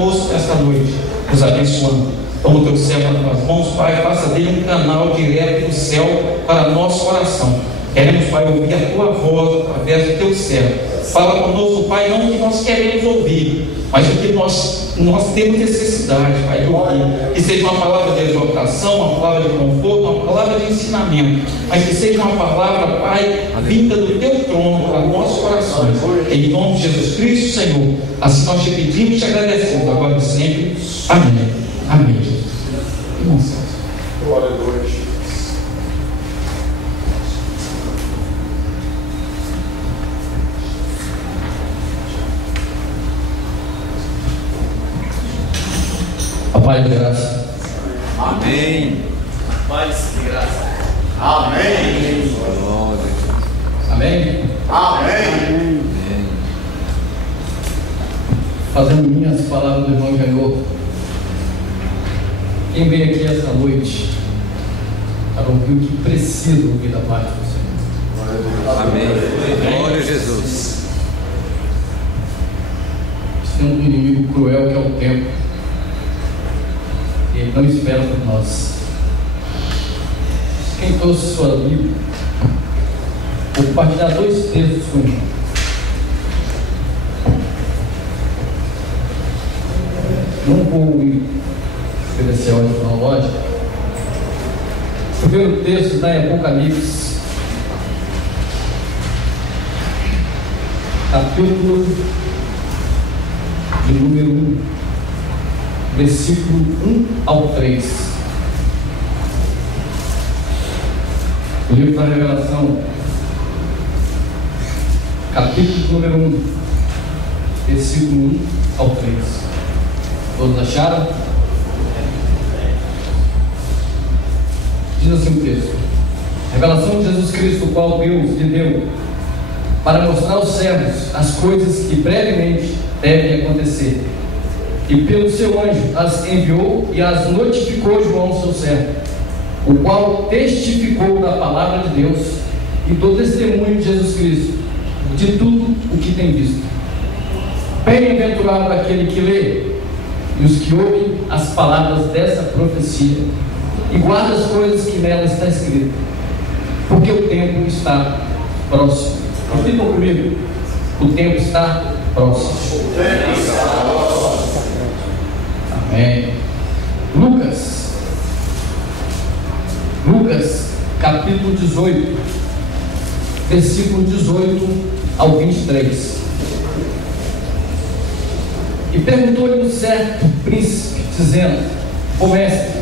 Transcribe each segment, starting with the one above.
conosco nesta noite, nos abençoando. Toma o teu servo nas tuas mãos, Pai, faça dele um canal direto do céu para nosso coração. Queremos, Pai, ouvir a tua voz através do teu servo. Fala conosco, Pai, não o que nós queremos ouvir, mas o que nós temos necessidade, Pai, de ouvir. Que seja uma palavra de exortação, uma palavra de conforto, uma palavra de ensinamento, mas que seja uma palavra, Pai, vinda do teu trono para nossos corações. Em nome de Jesus Cristo, Senhor, assim nós te pedimos e te agradecemos agora e sempre. Amém. Amém, Jesus. Irmãos, glória a Deus. a paz de graça. Amém. A paz de graça. Amém. Glória. Amém? Amém. Fazendo minhas palavras do irmão Janô, quem vem aqui essa noite para ouvir o que precisa ouvir da parte do Senhor. Amém. Glória a Jesus. Temos um inimigo cruel que é o tempo. Ele não espera por nós. Quem trouxe sua Bíblia, vou compartilhar dois textos com o irmão. Não vou oferecer ordem cronológica. O primeiro texto está em Apocalipse, capítulo de número 1, versículo 1 ao 3. O livro da Revelação, capítulo número 1, versículo 1 ao 3. Todos acharam? Diz assim o texto: revelação de Jesus Cristo, o qual Deus lhe deu para mostrar aos servos as coisas que brevemente devem acontecer, e pelo seu anjo as enviou e as notificou João, seu servo, o qual testificou da palavra de Deus e do testemunho de Jesus Cristo, de tudo o que tem visto. Bem-aventurado aquele que lê e os que ouvem as palavras dessa profecia e guarda as coisas que nela está escrito, porque o tempo está próximo. Repitam comigo: o tempo está próximo. O tempo está próximo. Amém. Lucas, capítulo 18, versículo 18 ao 23. E perguntou-lhe um certo príncipe, dizendo: ó mestre,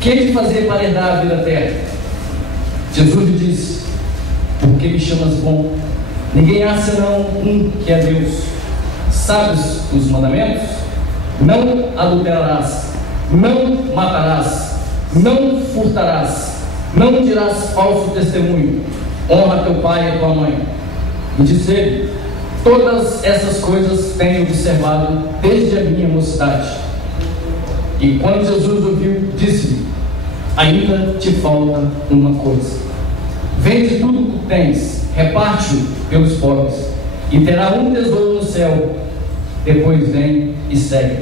que hei de fazer para herdar a vida eterna? Jesus lhe disse: por que me chamas bom? Ninguém há senão um, que é Deus. Sabes os mandamentos? Não adulterarás, não matarás, não furtarás, não dirás falso testemunho, honra teu pai e a tua mãe. E disse ele: todas essas coisas tenho observado desde a minha mocidade. E quando Jesus ouviu, disse-lhe: ainda te falta uma coisa. Vende tudo o que tens, reparte-o pelos pobres, e terá um tesouro no céu. Depois vem e segue.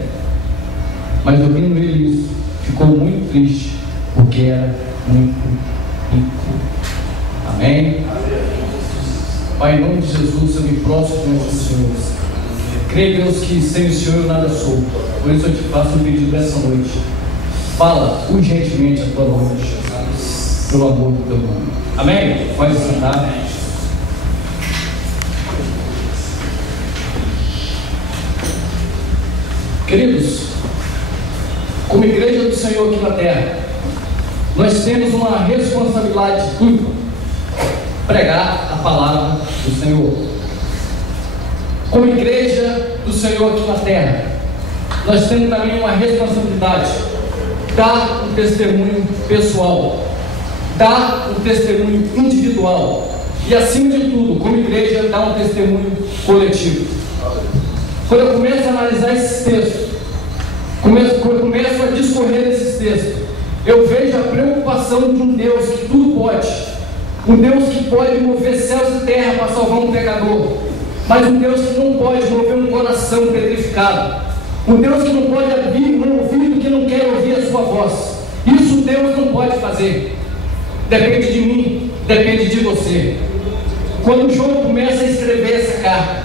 Mas ouvindo ele isso, ficou muito triste, porque era muito rico. Amém? Pai, em nome de Jesus, eu me prostro diante do Senhor. Creio, Deus, que sem o Senhor eu nada sou. Por isso eu te faço um pedido dessa noite. Fala urgentemente a tua noite, pelo amor do teu nome. Amém? Pode sentar. Queridos, como igreja do Senhor aqui na terra, nós temos uma responsabilidade dupla: pregar a palavra do Senhor. Como igreja do Senhor aqui na terra, nós temos também uma responsabilidade: dar um testemunho pessoal, dar um testemunho individual e, acima de tudo, como igreja, dar um testemunho coletivo. Quando eu começo a analisar esses textos, quando eu começo a discorrer esses textos, eu vejo a preocupação de um Deus que tudo pode, um Deus que pode mover céus e terra para salvar um pecador, mas um Deus que não pode mover um coração petrificado, Um Deus que não pode abrir um ouvido que não quer ouvir a sua voz. Isso Deus não pode fazer. Depende de mim, depende de você. Quando João começa a escrever essa carta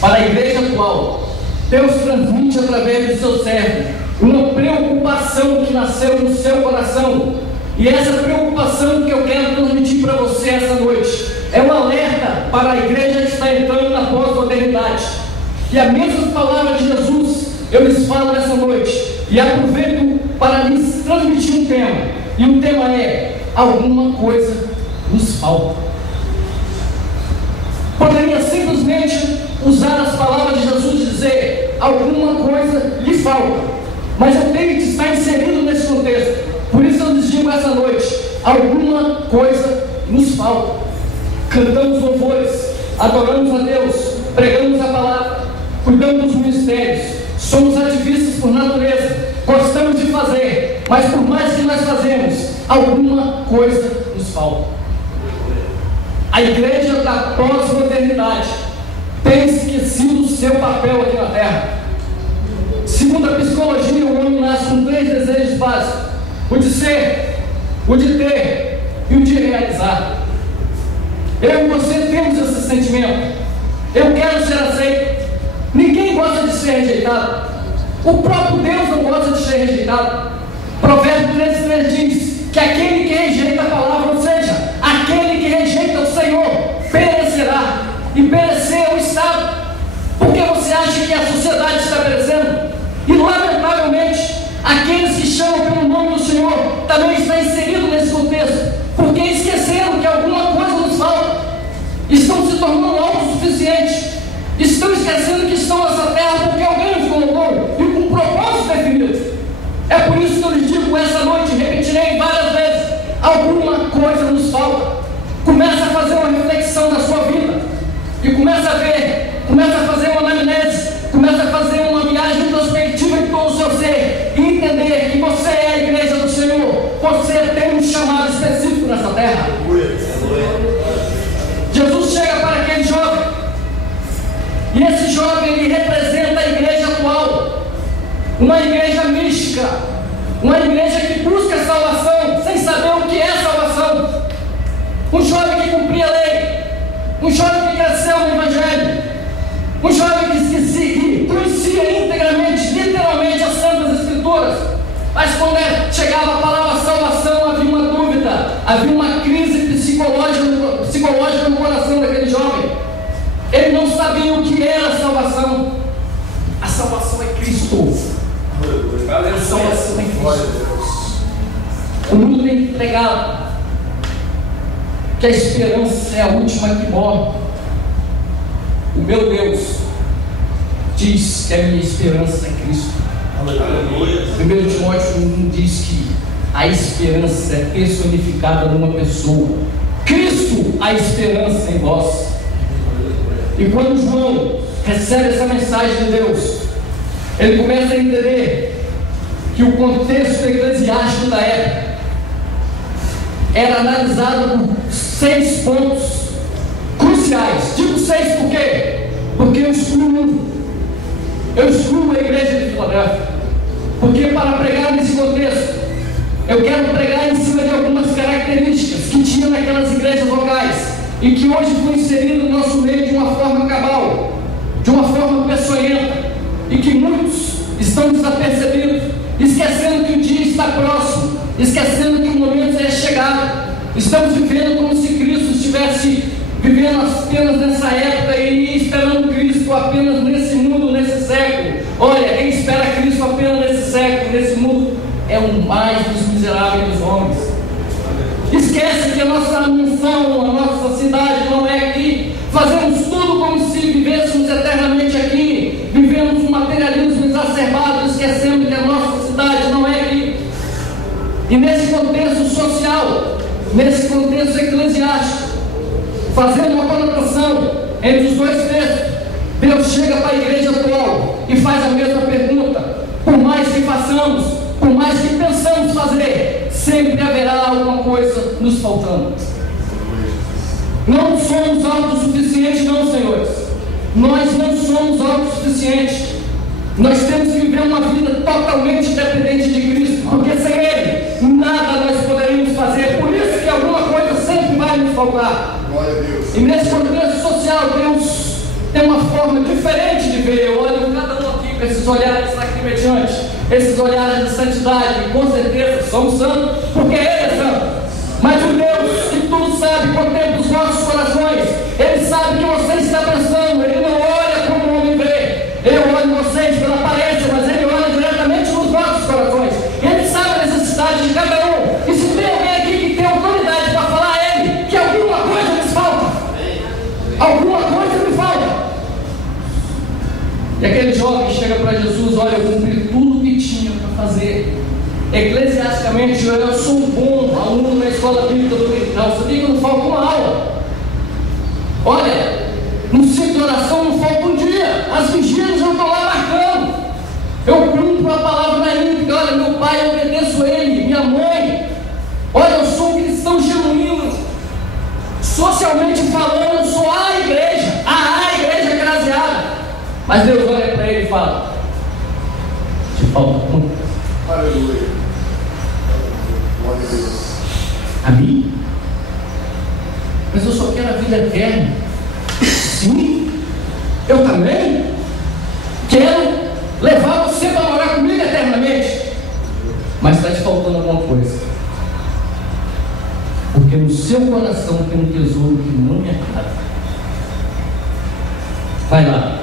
para a igreja atual, Deus transmite através do seu servo uma preocupação que nasceu no seu coração. E essa preocupação que eu quero transmitir para você essa noite é um alerta para a igreja que está entrando na pós-modernidade. E a mesma palavra de Jesus eu lhes falo nessa noite, e aproveito para lhes transmitir um tema. E o tema é: alguma coisa nos falta. Poderia simplesmente usar as palavras de Jesus e dizer: alguma coisa lhe falta, mas eu tenho que estar inserido nesse contexto. Por isso eu lhes digo essa noite: alguma coisa nos falta. Cantamos louvores, adoramos a Deus, pregamos a palavra, cuidamos dos ministérios, somos ativistas por natureza, gostamos de fazer, mas por mais que nós fazemos, alguma coisa nos falta. A igreja da pós-modernidade tem esquecido o seu papel aqui na terra. Segundo a psicologia, o homem nasce com 3 desejos básicos: o de ser, o de ter e o de realizar. Eu e você temos esse sentimento. Eu quero ser aceito. Ninguém gosta de ser rejeitado. O próprio Deus não gosta de ser rejeitado. Provérbios 13:3 diz que aquele que rejeita a palavra, ou seja, aquele que rejeita o Senhor, perecerá. E perecer é o Estado. Porque você acha que a sociedade está perecendo? E lamentavelmente, aqueles que chamam pelo nome do Senhor também estão inseridos nesse contexto, porque esqueceram que alguma coisa nos falta. Estão se tornando autossuficientes. Estão esquecendo que estão nessa terra porque alguém os colocou e com um propósito definido. É por isso que eu lhes digo essa noite, repetirei várias vezes: alguma coisa nos falta. Começa a fazer uma reflexão da sua vida e começa a ver, começa a fazer uma anamnese, começa a fazer uma viagem introspectiva em todo o seu ser e entender que você é a igreja do Senhor. Você tem um chamado específico nessa terra. Jesus chega para aquele jovem, e esse jovem ele representa a igreja atual, uma igreja mística, uma igreja que busca salvação sem saber o que é salvação. Um jovem que cumpria a lei, um jovem que cresceu no Evangelho, um jovem que conhecia integramente, literalmente, as Santas Escrituras, mas quando chegava a palavra salvação, havia uma dúvida, havia uma crise psicológica no coração daquele jovem. Ele não sabia o que era a salvação. A salvação é Cristo. A salvação é Cristo. O mundo tem pregado que a esperança é a última que morre. O meu Deus diz que a minha esperança é Cristo. 1 Timóteo 1 diz que a esperança é personificada numa pessoa. Cristo, a esperança em vós. E quando João recebe essa mensagem de Deus, ele começa a entender que o contexto eclesiástico da época era analisado por 6 pontos cruciais. Digo 6 por quê? Porque eu excluo a igreja de Filadélfia. Porque para pregar nesse contexto, eu quero pregar em cima de algumas características que tinha naquelas igrejas locais e que hoje foi inserido no nosso meio de uma forma cabal, de uma forma peçonhenta, e que muitos estão desapercebidos, esquecendo que o dia está próximo, esquecendo que o momento é chegado. Estamos vivendo como se Cristo estivesse vivendo apenas nessa época e esperando Cristo apenas nesse mundo, nesse século. Olha, quem espera Cristo apenas nesse século, nesse mundo, é o mais dos miseráveis dos homens. Esquece que a nossa mansão, a nossa cidade não é aqui. Fazemos tudo como se vivêssemos eternamente aqui. Vivemos um materialismo exacerbado, esquecendo que a nossa cidade não é aqui. E nesse contexto social, nesse contexto eclesiástico, fazendo uma conotação entre os 2 textos, Deus chega para a igreja atual e faz a mesma pergunta. Por mais que façamos, por mais que pensamos fazer, sempre haverá alguma coisa nos faltando. Não somos autossuficientes, não, senhores. Nós não somos autossuficientes. Nós temos que viver uma vida totalmente dependente de Cristo, porque sem Ele, nada nós poderíamos fazer. Por isso que alguma coisa sempre vai nos faltar. Glória a Deus. E nesse contexto social, Deus tem uma forma diferente de ver. Eu olho cada um aqui com esses olhares lacrimejantes, esses olhares de santidade, e com certeza somos santos, porque Ele é santo. Mas o Deus que tudo sabe, contempla os nossos corações. Ele sabe que você está pensando. Ele não olha como o homem vê. Eu olho vocês pela aparência, mas Ele olha diretamente nos nossos corações. Ele sabe a necessidade de cada um. E se tem alguém aqui que tem autoridade para falar a Ele que alguma coisa lhes falta, alguma coisa me falta. E aquele jovem chega para Jesus: olha, eu cumpri tudo o que tinha para fazer. Eclesiasticamente, eu sou um bom aluno na escola bíblica dominical. Sabia que não falta uma aula? Olha, no ciclo de oração não falta um dia. As vigílias eu estou lá marcando. Eu cumpro a palavra na íntegra. Olha, meu pai, eu obedeço ele. Minha mãe, olha, eu sou um cristão genuíno. Socialmente falando, eu sou a igreja craseada. Mas Deus olha para ele e fala: te falta muito. Aleluia. Glória a Deus. A mim? Mas eu só quero a vida eterna. Sim, eu também quero levar você para morar comigo eternamente. Mas está te faltando alguma coisa. Porque no seu coração tem um tesouro que não é nada. Vai lá,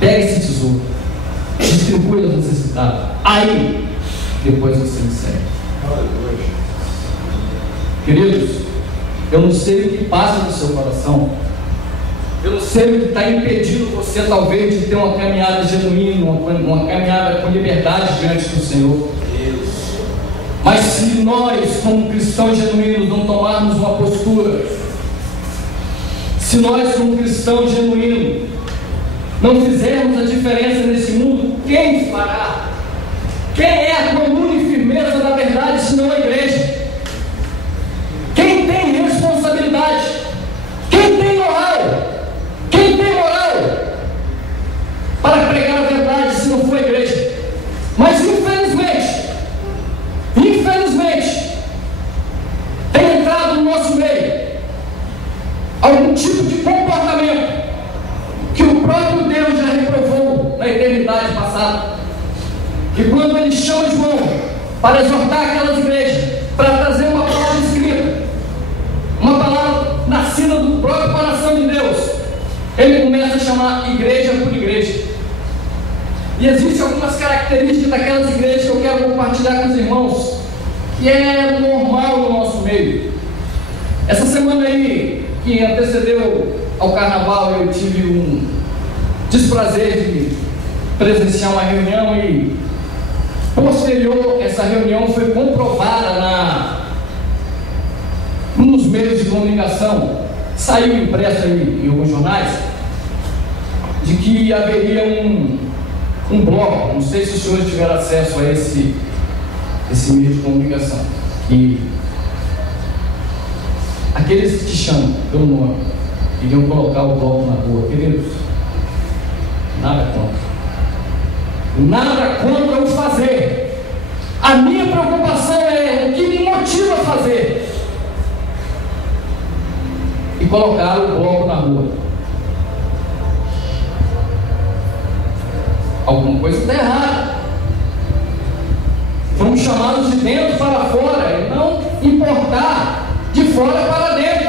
pega esse tesouro, distribui aos necessitados. Aí, depois você me segue. Aleluia. Queridos, eu não sei o que passa no seu coração. Eu não sei o que está impedindo você, talvez, de ter uma caminhada genuína, uma caminhada com liberdade diante do Senhor. Mas se nós, como cristãos genuínos, não tomarmos uma postura, se nós, como cristãos genuínos, não fizermos a diferença nesse mundo, quem fará? Quem é a coluna e firmeza da verdade, senão a igreja? Quem tem responsabilidade? Quem tem moral? Quem tem moral para pregar a verdade, se não for a igreja? Mas infelizmente, tem entrado no nosso meio algum tipo de comportamento que o próprio Deus já reprovou na eternidade passada. E quando Ele chama João para exortar aquelas igrejas, para trazer uma palavra escrita, uma palavra nascida do próprio coração de Deus, Ele começa a chamar igreja por igreja. E existem algumas características daquelas igrejas que eu quero compartilhar com os irmãos, que é normal no nosso meio. Essa semana aí, que antecedeu ao carnaval, eu tive um desprazer de presenciar uma reunião e posterior, essa reunião foi comprovada nos meios de comunicação. Saiu impresso aí em alguns jornais de que haveria um bloco, não sei se os senhores tiveram acesso a esse meio de comunicação, que aqueles que chamam pelo nome iriam colocar o bloco na rua. Queridos, nada contra o fazer. A minha preocupação é o que me motiva a fazer. E colocar o bloco na rua. Alguma coisa está errada. Vamos chamá-los de dentro para fora e não importar de fora para dentro.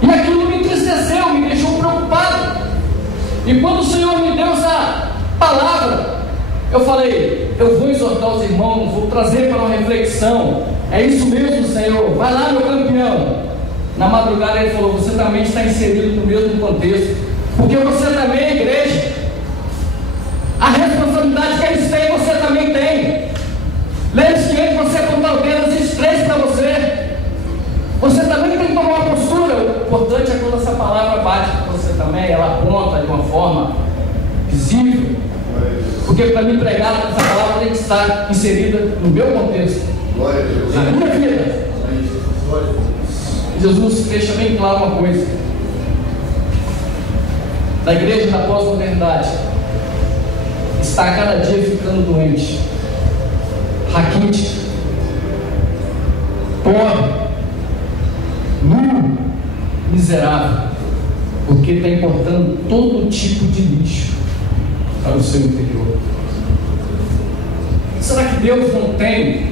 E aquilo me entristeceu, me deixou preocupado. E quando o Senhor me deu essa palavra, eu falei: eu vou exortar os irmãos, vou trazer para uma reflexão. É isso mesmo, Senhor, vai lá, meu campeão. Na madrugada ele falou: você também está inserido no mesmo contexto, porque você também é igreja. A responsabilidade que eles têm, você também tem. Lembre-se que você apontar o dedo, existe três para você. Você também tem que tomar uma postura. O importante é quando essa palavra bate para você também, ela aponta de uma forma visível. Porque para mim pregar essa palavra tem que estar inserida no meu contexto, na minha vida. Jesus deixa bem claro uma coisa: na igreja da pós-modernidade, está a cada dia ficando doente, raquítico, pobre, nu, miserável, porque está importando todo tipo de lixo para o seu interior. Será que Deus não tem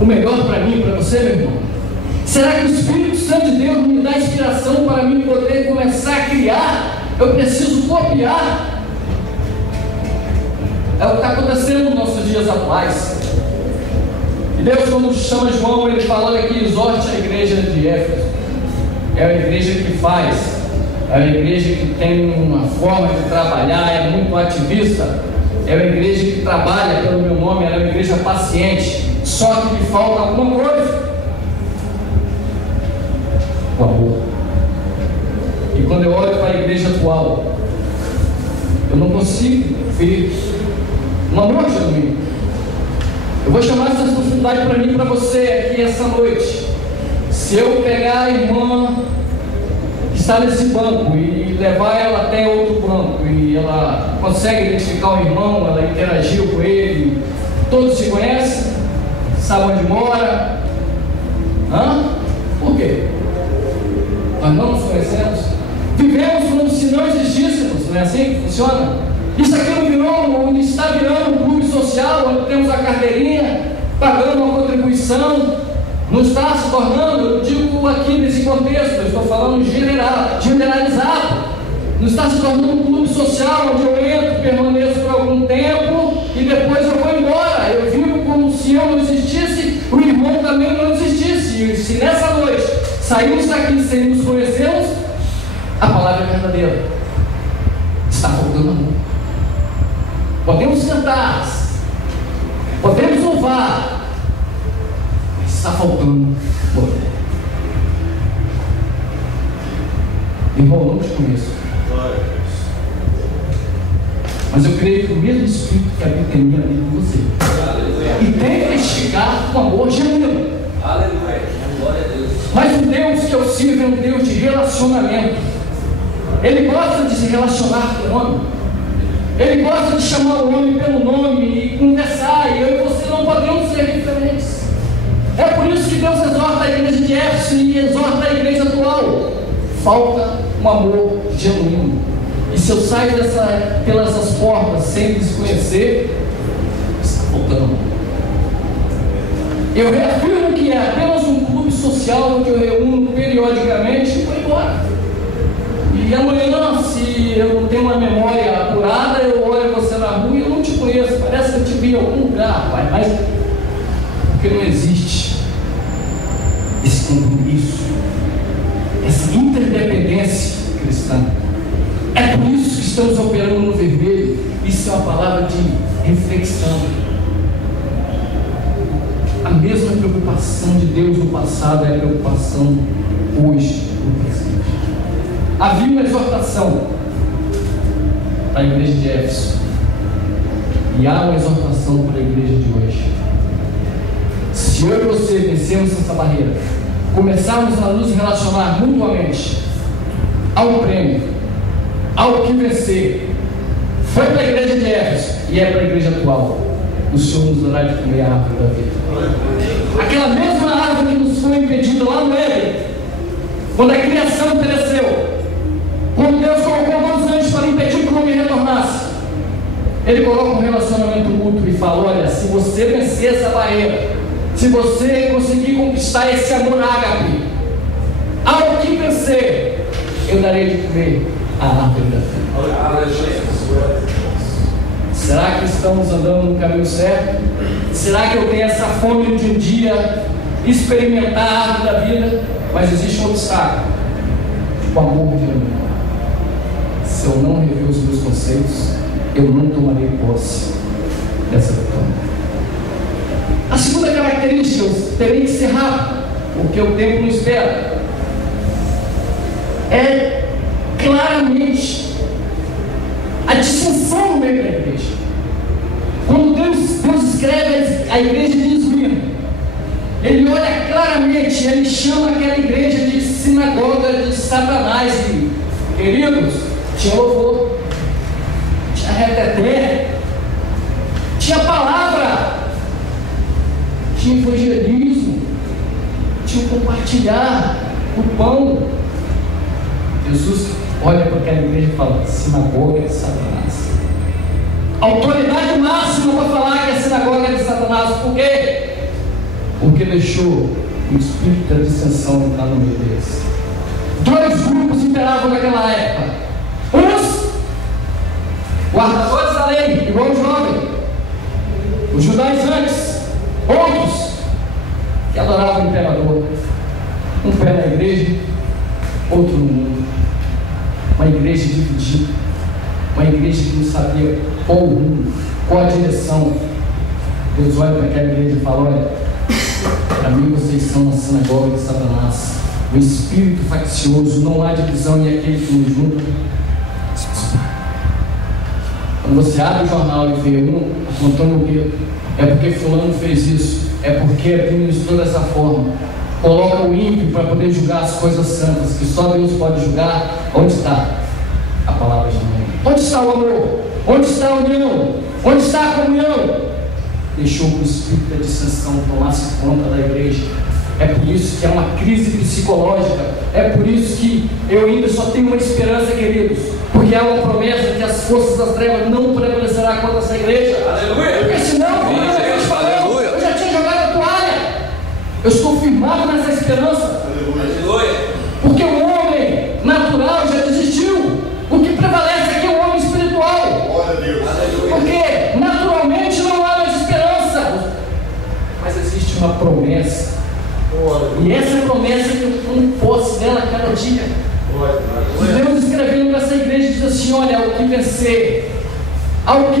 o melhor para mim e para você, meu irmão? Será que o Espírito Santo de Deus me dá inspiração para mim poder começar a criar? Eu preciso copiar. É o que está acontecendo nos nossos dias atuais. E Deus, quando chama João, ele fala: olha aqui, exorte a igreja de Éfeso. É a igreja que faz, é a igreja que tem uma forma de trabalhar, é muito ativista, é a igreja que trabalha pelo meu nome, é uma igreja paciente, só que lhe falta alguma coisa: o amor. E quando eu olho para a igreja atual, eu não consigo ver um amor genuíno. Eu vou chamar essa responsabilidade para mim e para você aqui essa noite. Se eu pegar a irmã que está nesse banco e levar ela até outro banco, e ela consegue identificar o irmão, ela interagiu com ele, todos se conhecem, sabem onde mora. Por quê? Nós não nos conhecemos, vivemos como se não existíssemos. Não é assim que funciona? Isso aqui não virou, está virando um clube social, onde temos a carteirinha, pagando uma contribuição. Não está se tornando, eu digo aqui nesse contexto, eu estou falando generalizado, não está se tornando um clube social onde eu entro, permaneço por algum tempo e depois eu vou embora. Eu vivo como se eu não existisse, o irmão também não existisse. E se nessa noite saímos daqui sem nos conhecermos, a palavra é verdadeira. Está faltando amor. Podemos cantar, podemos louvar, mas está faltando amor. Irmão, eu não te conheço, mas eu creio que o mesmo Espírito que habita em mim habita em você. E tenta chegar com amor genuíno. Aleluia. Glória a Deus. Mas o Deus que eu sirvo é um Deus de relacionamento. Ele gosta de se relacionar com o homem. Ele gosta de chamar o homem pelo nome e conversar. E eu e você não podemos ser diferentes. É por isso que Deus exorta a igreja de Éfeso e exorta a igreja atual. Falta um amor genuíno. E se eu saio pelas portas sem desconhecer, está faltando amor. Eu reafirmo que é apenas um clube social onde eu reúno periodicamente e vou embora. E amanhã, se eu não tenho uma memória apurada, eu olho você na rua e eu não te conheço. Parece que eu te vi em algum lugar, pai, mas porque não existe esse compromisso, essa interdependência cristã. É por isso que estamos operando no vermelho. Isso é uma palavra de reflexão. A mesma preocupação de Deus no passado é a preocupação hoje no presente. Havia uma exortação para a igreja de Éfeso e há uma exortação para a igreja de hoje. Se eu e você vencermos essa barreira, começarmos a nos relacionar mutuamente ao prêmio, ao que vencer, foi para a igreja de Éfeso e é para a igreja atual. O Senhor nos dará de comer a árvore da vida. Aquela mesma árvore que nos foi impedida lá no Éden, quando a criação pereceu, quando Deus colocou dois anjos para impedir que o homem retornasse, Ele coloca um relacionamento mútuo e fala: olha, se você vencer essa barreira, se você conseguir conquistar esse amor ágape, ao que vencer, eu darei de comer a árvore da vida. Será que estamos andando no caminho certo? Será que eu tenho essa fome de um dia experimentar a árvore da vida? Mas existe um obstáculo: o amor de Deus. Se eu não rever os meus conceitos, eu não tomarei posse dessa vitória. A segunda característica, eu terei que ser rápido, porque o tempo não espera, é claramente a distinção no meio da igreja. Quando Deus escreve a igreja de Esmirna, Ele olha claramente, Ele chama aquela igreja de sinagoga de Satanás. E, queridos, tinha louvor, tinha reteté, tinha evangelismo, tinha compartilhar o pão. Jesus olha para aquela igreja e fala: sinagoga de Satanás. Autoridade máxima para falar que é sinagoga de Satanás. Por quê? Porque deixou o espírito da dissensão entrar no meio deles. Dois grupos imperavam naquela época: uns guardadores da lei, igual o jovem, os judaizantes; outros que adoravam o imperador. Um pé na igreja, outro no mundo. Uma igreja dividida, uma igreja que não sabia qual o rumo, qual a direção. Deus olha para aquela igreja e fala: olha, para mim vocês são uma sinagoga de Satanás, um espírito faccioso, não há divisão em aquele que nos junta. Quando você abre o jornal e vê um apontando o dedo, é porque fulano fez isso, é porque administrou dessa forma, coloca o ímpio para poder julgar as coisas santas, que só Deus pode julgar. Onde está a palavra de amor? Onde está o amor? Onde está a união? Onde está a comunhão? Deixou que o espírito da dissensão tomasse conta da igreja. É por isso que é uma crise psicológica. É por isso que eu ainda só tenho uma esperança, queridos, porque há uma promessa que as forças das trevas não prevalecerá contra essa igreja. Aleluia. Porque senão, como eu te falei, eu já tinha jogado a toalha. Eu estou firmado nessa esperança. Aleluia. Porque o homem natural já desistiu. O que prevalece aqui é o homem espiritual. Glória a Deus. Porque naturalmente não há mais esperança. Mas existe uma promessa. E essa promessa que eu tomo posse dela a cada dia. Deus escrevendo para essa igreja diz assim: olha, ao que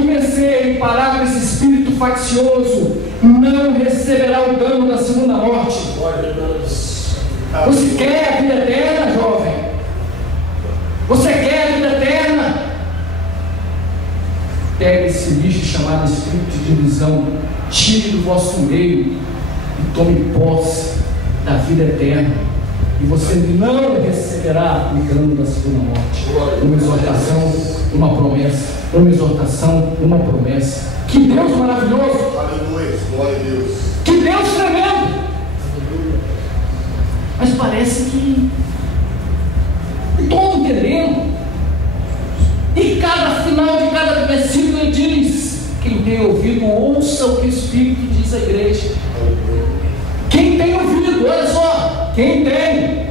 vencer e parar com esse espírito faccioso, não receberá o dano da segunda morte. Você quer a vida eterna, jovem? Você quer a vida eterna? Pegue esse lixo chamado espírito de divisão, tire do vosso meio e tome posse da vida eterna. E você não receberá o dano da segunda morte. Uma exortação, uma promessa. Uma exortação, uma promessa. Que Deus maravilhoso! Aleluia. Glória a Deus. Que Deus tremendo! Mas parece que estou entendendo. E cada final de cada versículo ele diz: quem tem ouvido, ouça o que o Espírito diz à igreja. Quem tem ouvido, olha só, quem tem.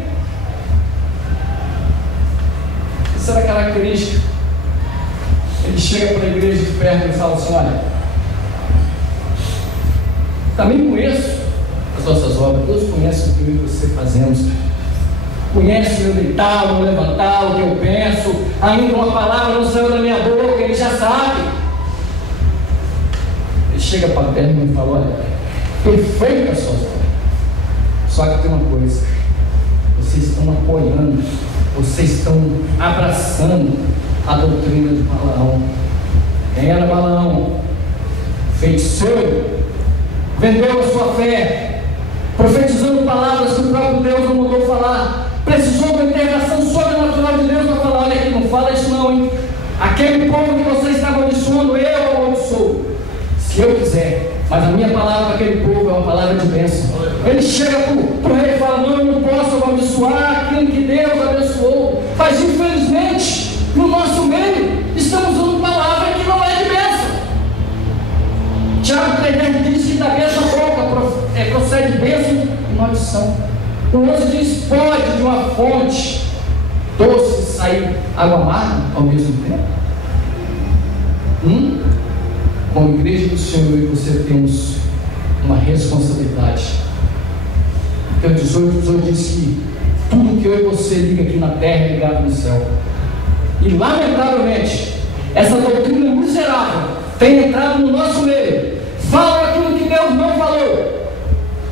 Isso era característica. Ele chega para a igreja de perto e fala assim: olha, também conheço as nossas obras. Deus conhece o que eu e você fazemos. Conhece o meu deitar, o meu levantar, o que eu penso. Ainda uma palavra não saiu da minha boca, ele já sabe. Ele chega para perto e me fala: olha, perfeito as suas obras. Só que tem uma coisa: vocês estão apoiando, vocês estão abraçando a doutrina de Balaão. Quem era Balaão? Feiticeiro, vendeu a sua fé, profetizando palavras que o próprio Deus não mandou falar. Precisou da intervenção sobrenatural de Deus para falar: olha aqui, não fala isso não, hein? Aquele povo que você está amaldiçoando, eu amaldiçoo, se eu quiser. Mas a minha palavra para aquele povo é uma palavra de bênção. Ele chega para o rei e fala: não, eu não posso amaldiçoar aquilo que Deus abençoou. Mas infelizmente, no nosso meio, estamos usando palavra que não é de bênção. Tiago 3,10 diz que da mesma boca procede bênção e maldição. O 11 diz: pode de uma fonte doce sair água amarga ao mesmo tempo? Como igreja do Senhor, eu e você temos uma responsabilidade. Então 18 diz que tudo que eu e você liga aqui na terra é ligado no céu. E lamentavelmente, essa doutrina miserável tem entrado no nosso meio. Fala aquilo que Deus não falou.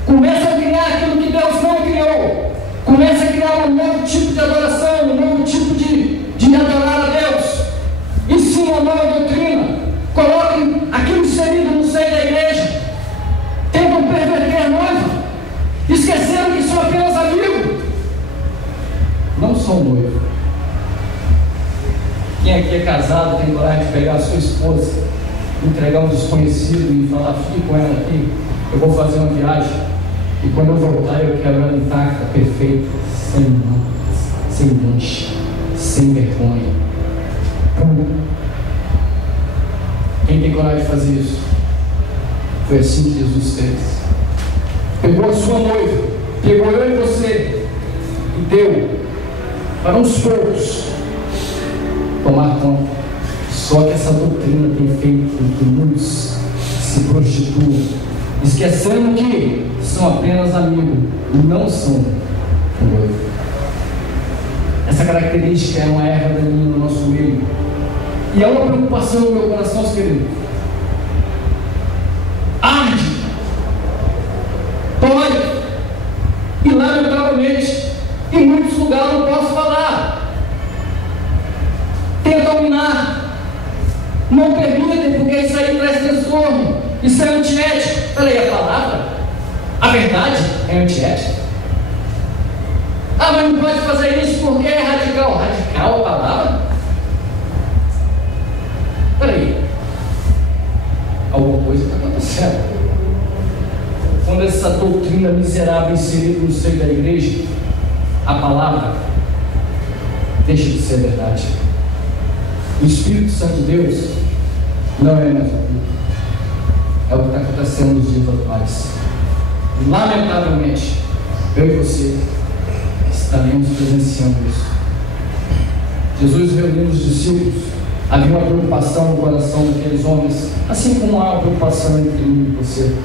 Começa a criar aquilo que Deus não criou. Começa a criar um novo tipo de adoração, um novo tipo de adorar a Deus. Ensina uma nova doutrina. Coloquem aquilo inserido no seio da igreja. Tentam perverter a noiva. Esqueceram que são apenas amigos. Não são noivos. Quem aqui é casado tem coragem de pegar a sua esposa, entregar um desconhecido e falar: fique com ela aqui? eu vou fazer uma viagem e quando eu voltar eu quero ela intacta, perfeita, sem mancha, sem vergonha. Quem tem coragem de fazer isso? Foi assim que Jesus fez. Pegou a sua noiva, pegou eu e você e deu para uns poucos tomar conta. Só que essa doutrina tem feito com que muitos se prostituam, esquecendo que são apenas amigos e não são noivo. Essa característica é uma erva daninha no nosso meio e é uma preocupação no meu coração, querido. Arde, dói e lamentavelmente em muitos lugares não posso falar. Tenta dominar, não permitem, porque isso aí traz transtorno, isso é antiético. Peraí, a palavra, a verdade é antiética. Ah, mas não pode fazer isso porque é radical. Radical a palavra? Peraí, alguma coisa está acontecendo. Quando essa doutrina miserável inserida no seio da igreja, a palavra deixa de ser verdade. O Espírito Santo de Deus não é mais ouvido. É o que está acontecendo nos dias atuais. Lamentavelmente, eu e você estaremos presenciando isso. Jesus reuniu os discípulos. Havia uma preocupação no coração daqueles homens, assim como há uma preocupação entre mim e você.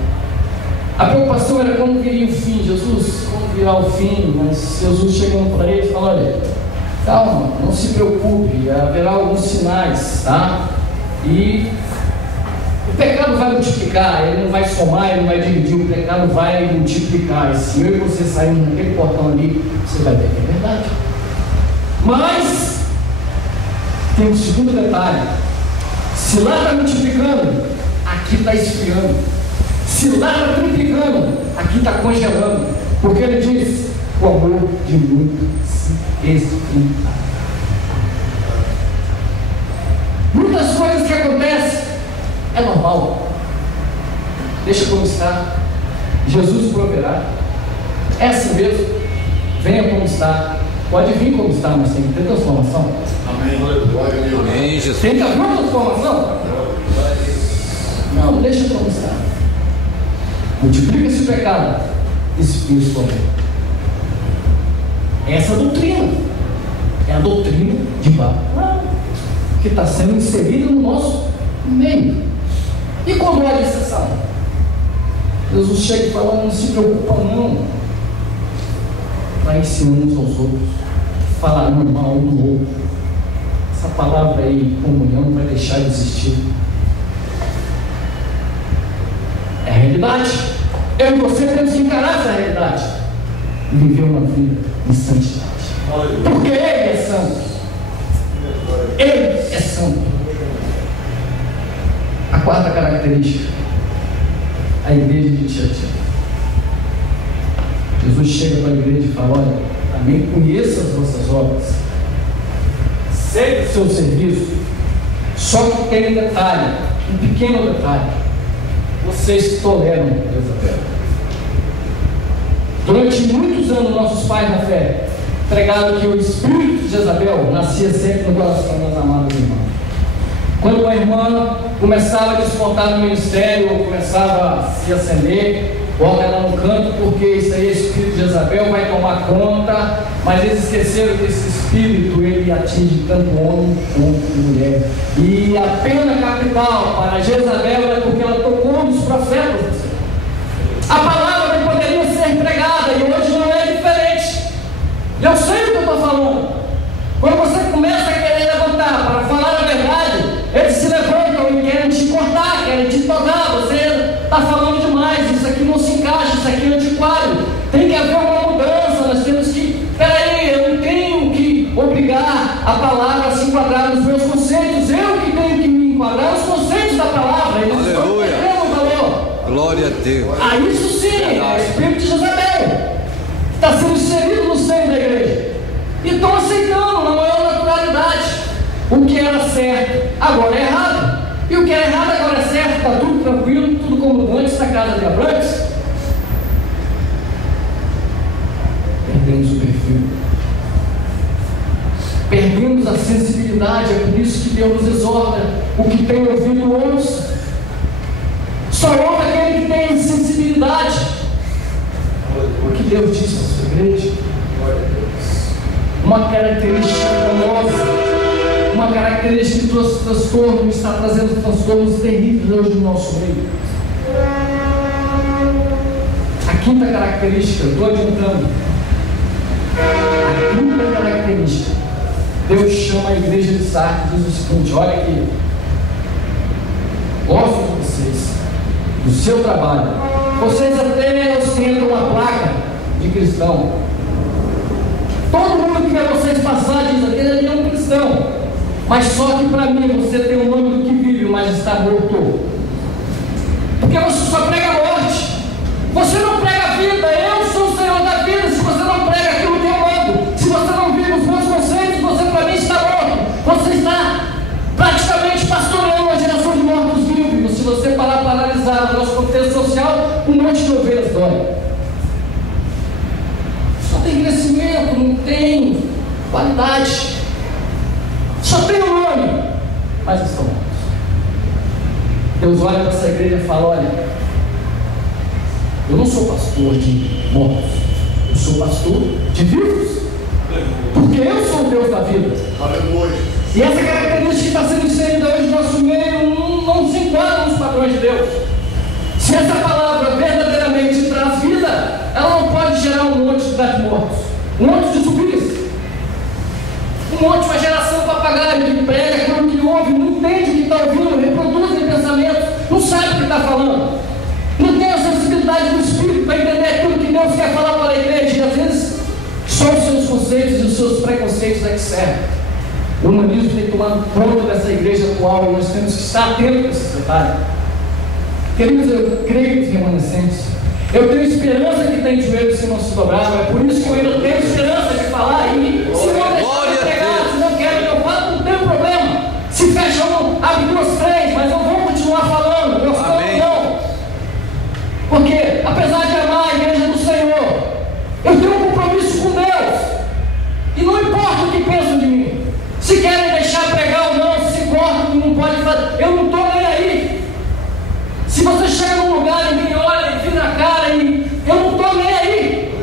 A preocupação era como viria o fim. Jesus, como virá o fim? Mas Jesus chegando para eles e falou: olha, calma, não se preocupe, haverá alguns sinais, tá? E o pecado vai multiplicar, ele não vai somar, ele não vai dividir, o pecado vai multiplicar. E se eu e você sairmos naquele portão ali, você vai ver que é verdade. Mas tem um segundo detalhe: se lá está multiplicando, aqui está esfriando. Se lá está triplicando, aqui está congelando. Porque ele diz: o amor de muito se esfria. Muitas coisas que acontecem é normal. Deixa como está. Jesus proverá. É assim mesmo. Venha como está. Pode vir como está, mas tem que ter transformação. Amém. Amém, Jesus. Tem que haver uma transformação. Não, deixa como está. Multiplica esse pecado, esfria esse poder. Essa doutrina é a doutrina de Balaão, que está sendo inserida no nosso meio. E quando há exceção, Jesus chega e fala: não se preocupa não, vai ensinando uns aos outros, falarão mal um do outro. Essa palavra aí, comunhão, não vai deixar de existir. É a realidade. Eu e você temos que encarar essa realidade e viver uma vida em santidade. Porque Ele é santo. Ele é santo. A quarta característica, a igreja de Tiatira. Jesus chega para a igreja e fala: olha, também conheço as vossas obras, sei do seu serviço, só que tem um detalhe, um pequeno detalhe: vocês toleram Jezabel. Durante muitos anos, nossos pais na fé pregaram que o espírito de Jezabel nascia sempre no coração das amadas irmãs. Quando uma irmã começava a despontar no ministério, ou começava a se acender, bota ela no canto, porque isso aí é espírito de Jezabel, vai tomar conta. Mas eles esqueceram que esse espírito, ele atinge tanto homem quanto mulher. E a pena capital para Jezabel é porque ela tocou nos profetas. A palavra que poderia ser pregada, e hoje não é diferente. Eu sei o que eu estou falando. Quando você começa a querer levantar para falar a verdade, eles se levantam e querem te cortar, querem te tocar. Você está falando demais, isso aqui não se encaixa, isso aqui é antiquário. Tem que haver uma mudança. Nós temos que, peraí, eu não tenho que obrigar a palavra a se enquadrar nos meus conceitos. Eu que tenho que me enquadrar nos conceitos da palavra. Eles estão perdendo o valor. Glória a Deus. Ah, isso sim, é o espírito de Jezabel. Está sendo inserido no seio da igreja. E estão aceitando na maior naturalidade. O que era certo agora é errado. E o que era errado agora é certo. Está tudo tranquilo, tudo como antes na casa de Abrantes. isso que Deus nos exorta: o que tem ouvido, ouça. Só ouve aquele que tem sensibilidade. O que Deus diz para a sua igreja? Uma característica famosa, uma característica que trouxe transtorno, está trazendo transtornos terríveis hoje no nosso meio. A quinta característica, estou adiantando. A quinta característica, Deus chama a igreja de Sardes e diz o seguinte: olha aqui, gosto de vocês, do seu trabalho. Vocês até ostentam uma placa de cristão. Todo mundo que vê vocês passar diz: aquele ali é um cristão. Mas só que para mim você tem o nome do que vive, mas está morto. Porque você só prega a morte. Você não prega a vida. Eu sou o Senhor da vida. Se você não prega aquilo que eu mando, se você não vive os meus conceitos, você para mim está morto. Você está praticamente pastoreando uma geração de mortos-vivos. Se você parar para analisar o nosso contexto social, um monte de ovelhas dói. Só tem crescimento, não tem qualidade. Só tem o nome, mas estão mortos. Deus olha para essa igreja e fala: olha, eu não sou pastor de mortos, eu sou pastor de vivos, porque eu sou o Deus da vida. Aleluia. E essa característica que está sendo inserida hoje no nosso meio não se enquadra nos padrões de Deus. Se essa palavra verdadeiramente traz vida, ela não pode gerar um monte de mortos, um monte de zumbis, um monte de uma geração papagaio que prega aquilo que ouve, não entende o que está ouvindo, reproduzem pensamentos, não sabe o que está falando, não tem a sensibilidade do Espírito para entender aquilo que Deus quer falar para a igreja. E às vezes só os seus conceitos e os seus preconceitos é que servem. O humanismo tem tomado conta dessa igreja atual e nós temos que estar atentos a esse detalhe. Queridos, eu creio nos remanescentes. Eu tenho esperança que tem joelhos se não se dobraram. É por isso que eu ainda tenho esperança de falar. E se não deixar de pregar, se não querem que eu fale, não tem problema. Se fecha um, abre duas, três, mas eu vou continuar falando. Eu não. Porque, apesar de amar a igreja do Senhor, eu tenho um compromisso com Deus. E não importa o que pensam de mim. Se querem deixar pregar ou não, se importa que não pode fazer, eu não estou nem aí. Se você chega num lugar e me olha e vira a cara e eu não estou nem aí.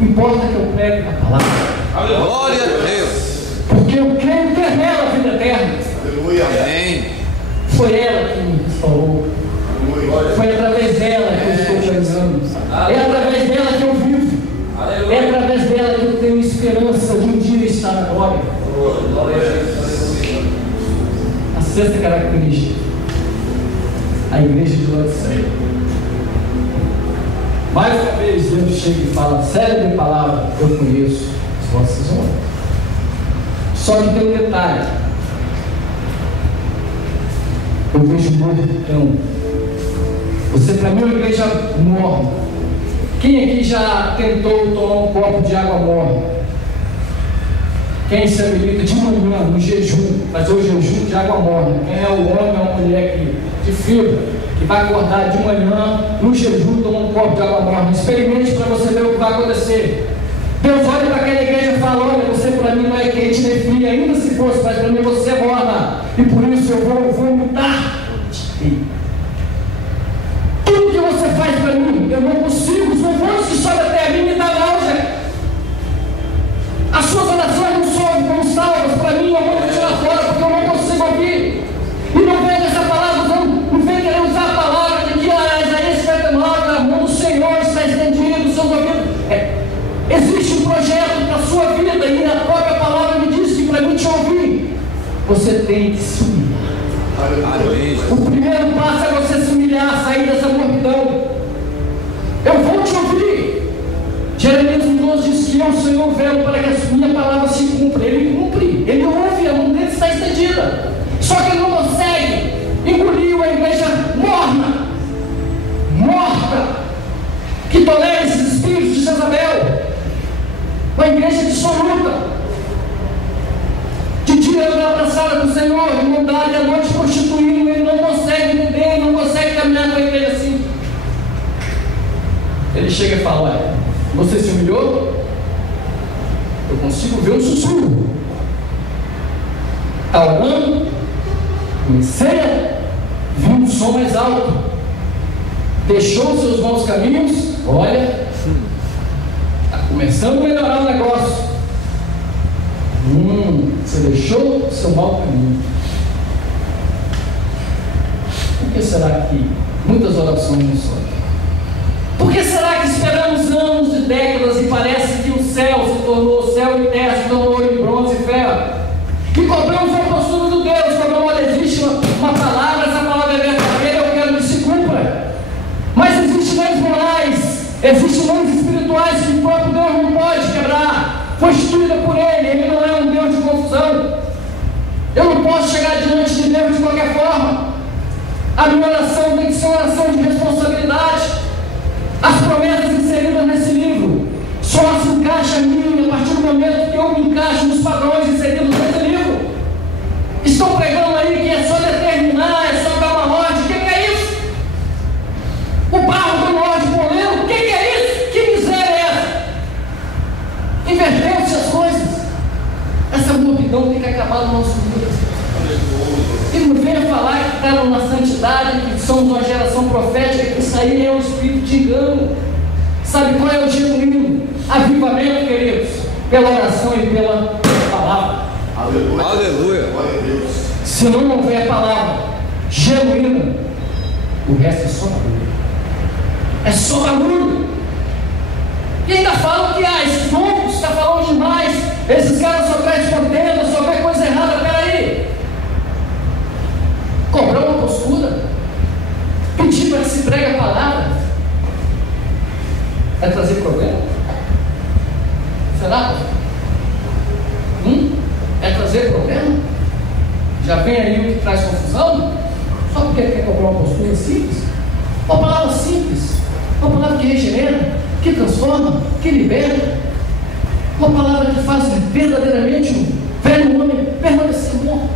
Importa que eu pregue a palavra. Glória a Deus. Porque eu creio que é nela a vida eterna. Aleluia. Amém. Foi ela que me restaurou. Foi através dela que eu estou pregando. É através dela que eu vivo. É através dela que eu tenho esperança de um dia estar na glória. A sexta característica: a igreja de Laodiceia. Mais uma vez Deus chega e fala: célebre palavra, eu conheço as vossas obras. Só que tem um detalhe: eu vejo mortão. Você para mim é uma igreja morna. Quem aqui já tentou tomar um copo de água morna? Quem se habilita de manhã no jejum, fazer o jejum de água morna? Quem é o homem ou a mulher de fibra, que vai acordar de manhã no jejum, tomar um copo de água morna? Experimente para você ver o que vai acontecer. Deus olha para aquela igreja e fala: olha, você para mim não é quente nem fria, ainda se fosse, mas para mim você é morna. E por isso eu vou vomitar. Tudo que você faz para mim, eu não consigo. Os louvores que sobem até a mim me dão náusea. As suas orações não sobem como salvas para mim, eu vou tirar fora porque eu não consigo ouvir. E não vem essa palavra, não vem querer usar a palavra de que Isaías 59, a mão do Senhor está estendida nos seus ouvidos. Existe um projeto para a sua vida e a própria palavra me diz que para mim te ouvir, você tem que se humilhar. O primeiro passo é você se humilhar, sair dessa morridão. Eu vou te ouvir. Jeremias 12 diz que o Senhor veio para que a minha palavra se cumpra. Ele cumpre, ele ouve, a mão dele está estendida. Só que ele não consegue. Engoliu a igreja morna, morta, que tolera esses espíritos de Jezabel. Uma igreja dissoluta. De dia ela abraçada com o Senhor, mudada, e à noite prostituindo. Ele não consegue entender, não consegue caminhar com a igreja assim. Ele chega e fala: olha, você se humilhou? Eu consigo ver um sussurro. Está orando, comecei, viu um som mais alto, deixou os seus maus caminhos, olha, está começando a melhorar o negócio. Você deixou o seu mau caminho. Por que será que muitas orações não sobem? Por que será que esperamos anos e décadas e parece que o céu se tornou céu e terra, se tornou ouro e bronze e ferro? E cobramos a postura do Deus, cobramos, olha, existe uma palavra, essa palavra é verdadeira, eu quero que se cumpra. Mas existem leis morais, existem leis espirituais que o próprio Deus não pode quebrar. Foi instituída por Ele não é um Deus de confusão. Eu não posso chegar diante de Deus de qualquer forma. A minha oração tem que ser uma oração de responsabilidade. As promessas inseridas nesse livro só se encaixa em mim a partir do momento que eu me encaixo nos padrões inseridos nesse livro. Estão pregando aí que é só determinar, é só dar uma ordem. O que é isso? O barro do ordem polêmico, o que é isso? Que miséria é essa? Inverteu-se as coisas. Essa morbidão tem que acabar no nosso mundo. E não venha falar que estavam na santidade, que somos uma geração profética, que isso aí é um espírito de engano. Sabe qual é o genuíno avivamento, queridos? Pela oração e pela palavra. Aleluia. Aleluia. Glória a Deus. Se não houver palavra genuína, o resto é só barulho. É só barulho. E ainda falam que esses povos está falando demais, esses caras só trazem contenda, só vê coisa errada. Peraí, cobrar uma postura, pedir para que se pregue a palavra, é trazer problema? Será? É trazer problema? Já vem aí o que traz confusão? Só porque quer cobrar uma postura simples? Uma palavra simples, uma palavra que regenera, que transforma, que liberta, uma palavra que faz verdadeiramente o velho homem permanecer morto,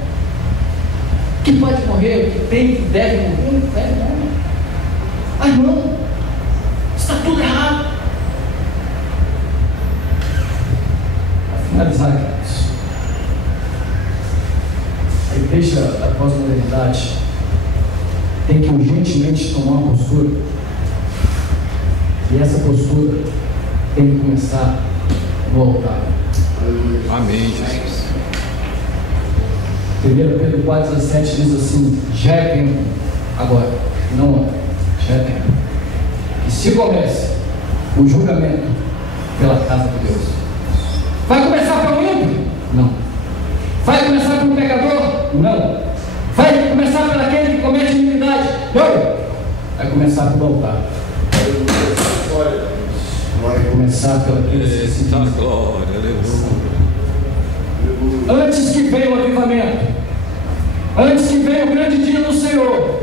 que pode morrer, que tem, que deve morrer, o velho homem. Ah, irmão, está tudo errado. Para finalizar, queridos, a igreja da pós-modernidade tem que urgentemente tomar uma postura. E essa postura tem que começar no altar. Amém, Jesus. 1 Pedro 4,17 diz assim: já é tempo, agora, não hora, já é tempo. E se comece o julgamento pela casa de Deus. Vai começar pelo ímpio? Não. Vai começar pelo pecador? Não. Vai começar pelo aquele que comete iniquidade? Não. Vai começar pelo altar. Vai começar pelo aquele que se Eita glória, aleluia. Antes que venha o avivamento, antes que venha o grande dia do Senhor,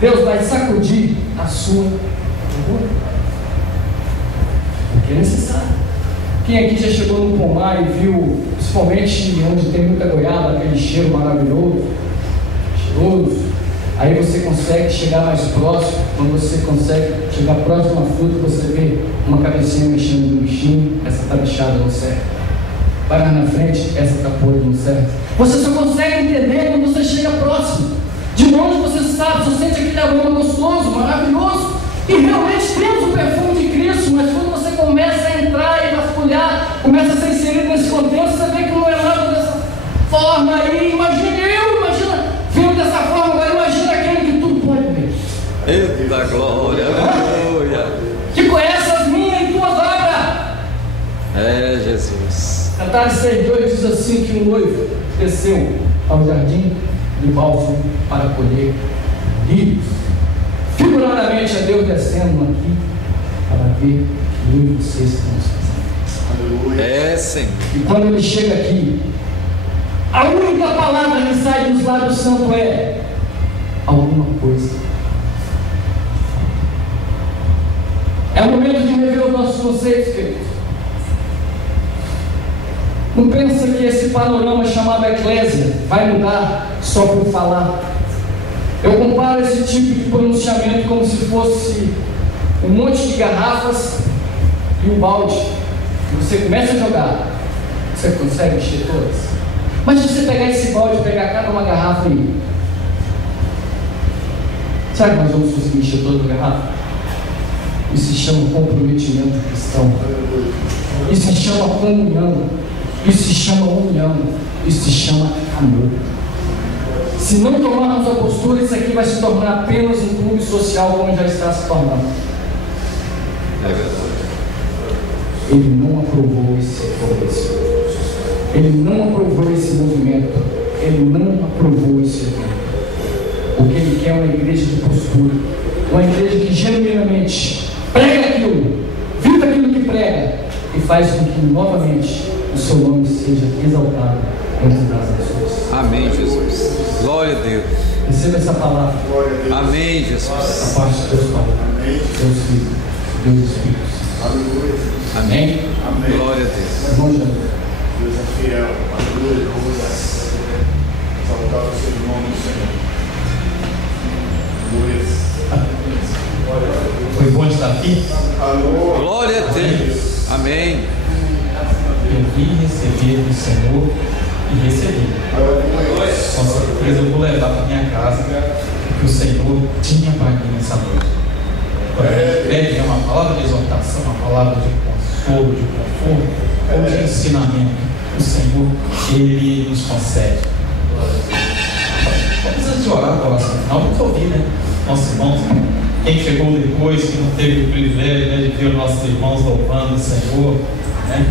Deus vai sacudir a sua orgulho. Porque é necessário. Quem aqui já chegou no pomar e viu, principalmente onde tem muita goiaba, aquele cheiro maravilhoso, cheiroso, aí você consegue chegar mais próximo. Quando você consegue chegar próximo à fruta, você vê uma cabecinha mexendo no bichinho, essa está bichada no certo. Vai mais na frente, essa está podre no certo. Você só consegue entender quando você chega próximo. De longe você sabe, você sente aquele aroma gostoso, maravilhoso. E realmente temos o perfume de Cristo, mas quando você começa a entrar e vasculhar, começa a ser inserido nesse contexto, você vê que não é nada dessa forma aí. Imagina vendo dessa forma, agora imagina aquele que tudo pode ver. Eita glória, aleluia. Que conhece as minhas e tuas obras. É, Jesus. Cantares 6,2 diz assim: que um noivo desceu ao jardim de bálsamo para colher lírios. Figuradamente é Deus descendo aqui para ver que eu e vocês estamos fazendo. É, Senhor. E quando ele chega aqui, a única palavra que sai dos lábios santos é alguma coisa. É o momento de rever os nossos conceitos, queridos. Não pensa que esse panorama chamado eclésia vai mudar só por falar. Eu comparo esse tipo de pronunciamento como se fosse um monte de garrafas e um balde. Você começa a jogar, você consegue encher todas? Mas se você pegar esse balde e pegar cada uma garrafa aí, será que nós vamos conseguir encher toda a garrafa? Isso se chama comprometimento cristão. Isso se chama comunhão. Isso se chama união. Isso se chama amor. Se não tomarmos a postura, isso aqui vai se tornar apenas um clube social, como já está se tornando. Ele não aprovou esse compromisso. Ele não aprovou esse movimento. Ele não aprovou esse evento. O que ele quer é uma igreja de postura. Uma igreja que genuinamente prega aquilo, vive aquilo que prega e faz com que novamente o seu nome seja exaltado entre as pessoas. Amém, Jesus. Glória a Deus. Receba essa palavra. Amém, Jesus. A parte de Deus Pai, Deus Filho, Deus Espírito. Amém? Amém. Glória a Deus. Irmão Jesus. Deus é fiel. Aleluia. Exaltado seja o nome do Senhor. Foi bom estar aqui. Alô. Glória a Deus. Amém. Eu vim receber do Senhor e recebi. Com certeza eu vou levar para minha casa o que o Senhor tinha para mim nessa noite. Quando a gente pede uma palavra de exortação, uma palavra de consolo, de conforto ou de ensinamento, o Senhor, Ele nos concede. Vamos antes de orar para a oração final, vamos ouvir, né? Nossos irmãos, quem chegou depois, que não teve o privilégio, né, de ver os nossos irmãos louvando o Senhor, né?